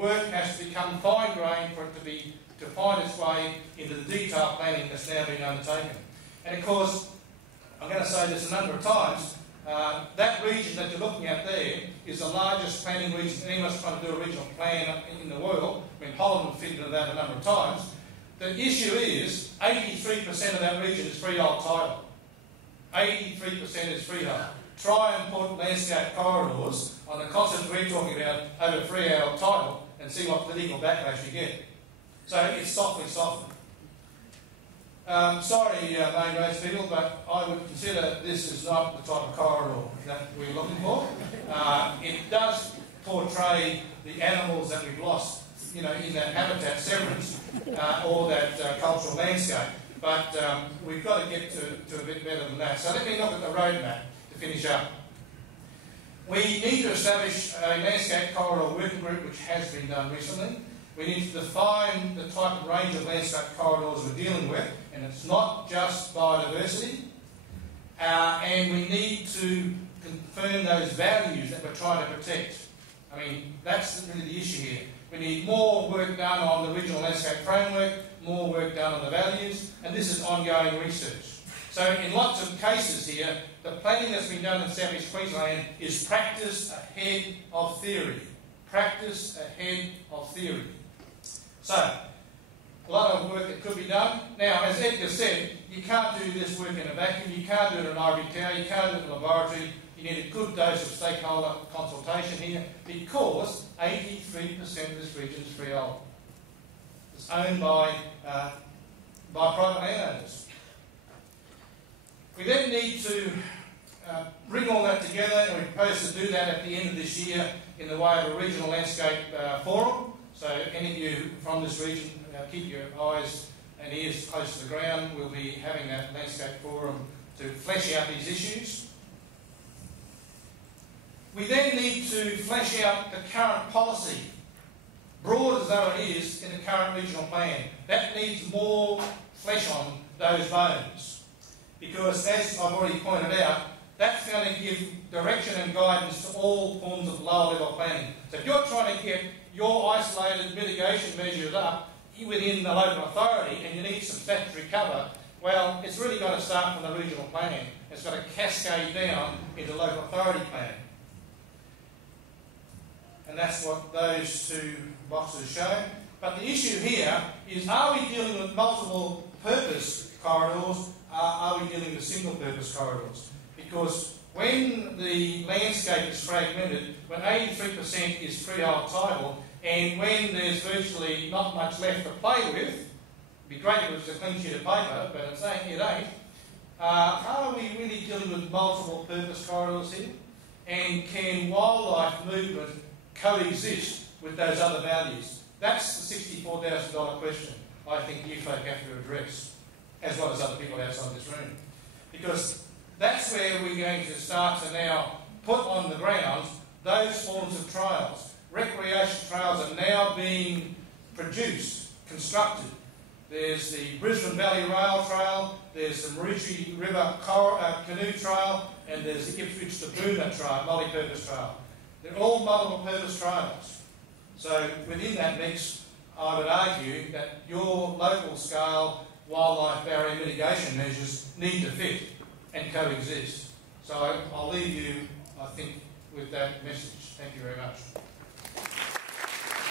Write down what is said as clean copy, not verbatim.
work has to become fine-grained for it to find its way into the detailed planning that's now being undertaken. And of course, I'm going to say this a number of times, that region that you're looking at there is the largest planning region. Anyone's trying to do a regional plan in the world. I mean, Holland would fit into that a number of times. The issue is 83% of that region is freehold title. 83% is freehold. Try and put landscape corridors on the concept we're talking about over freehold title and see what political backlash you get. So it's softly softened. Sorry, main roads people, but I would consider this is not the type of corridor that we're looking for. It does portray the animals that we've lost, you know, in that habitat severance or that cultural landscape. But we've got to get to a bit better than that. So let me look at the roadmap to finish up. We need to establish a landscape corridor working group, which has been done recently. We need to define the type of range of landscape corridors we're dealing with, and it's not just biodiversity. And we need to confirm those values that we're trying to protect. I mean, that's really the issue here. We need more work done on the regional landscape framework, more work done on the values, and this is ongoing research. So in lots of cases here, the planning that's been done in South East Queensland is practice ahead of theory. Practice ahead of theory. So, a lot of work that could be done. Now, as Edgar said, you can't do this work in a vacuum, you can't do it in an ivory tower, you can't do it in a laboratory. You need a good dose of stakeholder consultation here because 83% of this region is freehold. It's owned by private landowners. We then need to bring all that together, and we propose to do that at the end of this year in the way of a regional landscape forum. So any of you from this region, keep your eyes and ears close to the ground. We'll be having that landscape forum to flesh out these issues. We then need to flesh out the current policy, broad as though it is in the current regional plan. That needs more flesh on those bones. Because as I've already pointed out, that's going to give direction and guidance to all forms of lower level planning. So if you're trying to get your isolated mitigation measures up within the local authority and you need some statutory cover, well, it's really got to start from the regional plan. It's got to cascade down into local authority planning. And that's what those two boxes show. But the issue here is, are we dealing with multiple purpose corridors? Are we dealing with single purpose corridors? Because when the landscape is fragmented, when 83% is freehold title, and when there's virtually not much left to play with, it'd be great if it was a clean sheet of paper, but it ain't. Are we really dealing with multiple purpose corridors here? And can wildlife movement coexist with those other values? That's the $64,000 question I think you folk have to address, as well as other people outside this room. Because that's where we're going to start to now put on the ground those forms of trials. Recreation trails are now being produced, constructed. There's the Brisbane Valley Rail Trail, there's the Maritri River Canoe Trail, and there's the Ipswich to Booma Trail, multi-purpose trail. They're all multiple purpose trails. So within that mix, I would argue that your local scale wildlife barrier mitigation measures need to fit and coexist. So I'll leave you, I think, with that message. Thank you very much.